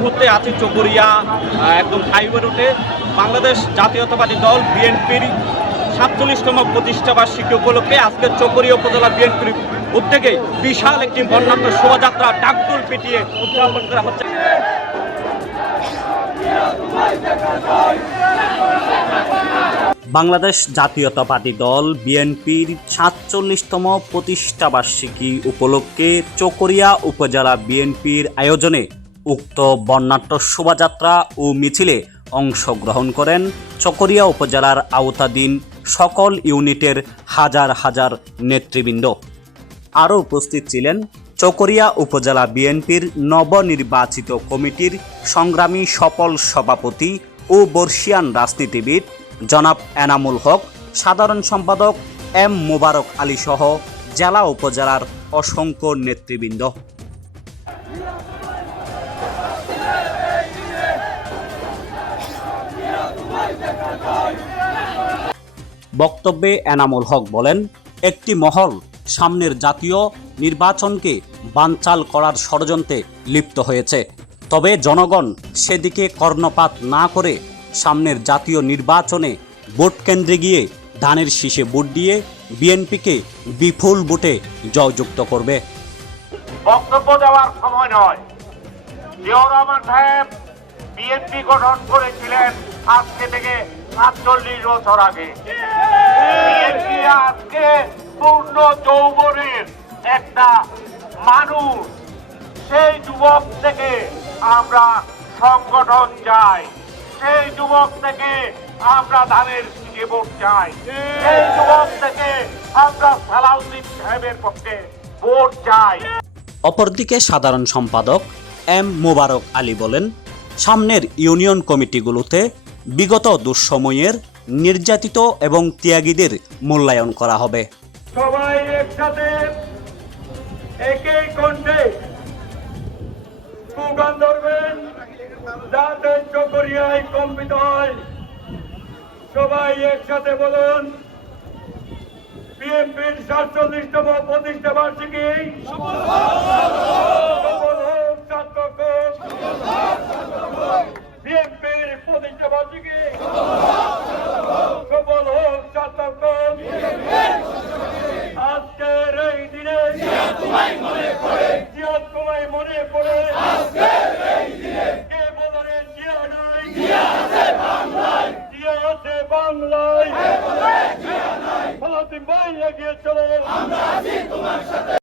মুহূর্তে আছি চকরিয়া একদম হাইওয়ে রুটে। বাংলাদেশ জাতীয়তাবাদী দল বিএনপির ৪৭তম প্রতিষ্ঠা বার্ষিকী উপলক্ষে আজকে চকরিয়া উপজেলা বিএনপির উদ্যোগে বিশাল একটি বর্ণাঢ্য শোভাযাত্রা ডাকডোল পিটিয়ে উদযাপন করা হচ্ছে। বাংলাদেশ জাতীয়তাবাদী দল বিএনপির ৪৭তম প্রতিষ্ঠা বার্ষিকী উপলক্ষে চকরিয়া উপজেলা বিএনপির আয়োজনে উক্ত বর্ণাঢ্য শোভাযাত্রা ও মিছিলে অংশগ্রহণ করেন চকরিয়া উপজেলার আওতাধীন সকল ইউনিটের হাজার হাজার নেতৃবৃন্দ। আরও উপস্থিত ছিলেন চকরিয়া উপজেলা বিএনপির নবনির্বাচিত কমিটির সংগ্রামী সফল সভাপতি ও বর্ষিয়ান রাজনীতিবিদ জনাব এনামুল হক, সাধারণ সম্পাদক এম মোবারক আলী সহ জেলা উপজেলার অসংখ্য নেতৃবৃন্দ। বক্তব্যে এনামুল হক বলেন, একটি মহল সামনের জাতীয় নির্বাচনকে বানচাল করার ষড়যন্ত্রে লিপ্ত হয়েছে। তবে জনগণ সেদিকে কর্ণপাত না করে সামনের জাতীয় নির্বাচনে ভোট কেন্দ্রে গিয়ে ধানের শীষে ভোট দিয়ে বিএনপিকে বিপুল ভোটে জয়যুক্ত করবে। বক্তব্য দেওয়ার সময় নয়। জিয়াউর রহমান সাহেব বিএনপি গঠন করেছিলেন আজকে থেকে ৪৭ বছর আগে। বিএনপি আজকে পূর্ণ যৌবনের একটা মানুষ। সেই যুবক থেকে আমরা সংগঠন চাই, সেই যুবক থেকে আমরা ধানের শীষে ভোট চাই, সেই যুবক থেকে আমরা সালাউদ্দিন সাহেবের পক্ষে ভোট চাই। অপরদিকে সাধারণ সম্পাদক এম মোবারক আলী বলেন, সামনের ইউনিয়ন কমিটিগুলোতে বিগত দুঃসময়ের নির্যাতিত এবং ত্যাগীদের মূল্যায়ন করা হবে। সবাই একসাথে একই কণ্ঠে স্লোগান ধরবেন যাতে চকরিয়ায় কম্পিত হয়। সবাই একসাথে বলুন, বিএনপির ৪৭তম প্রতিষ্ঠা বার্ষিকী সফল হোক, সার্থক হোক। বিএনপির প্রতিষ্ঠা বার্ষিকী সফল হোক, সার্থক হোক। আজকের এই দিনে জিয়াদ তোমায় মনে পড়ে কে বলে জিয়া নাই, জিয়া আছে বাংলায়। ফাতিম ভাই এগিয়ে চলো, আমরা আছি তোমার সাথে।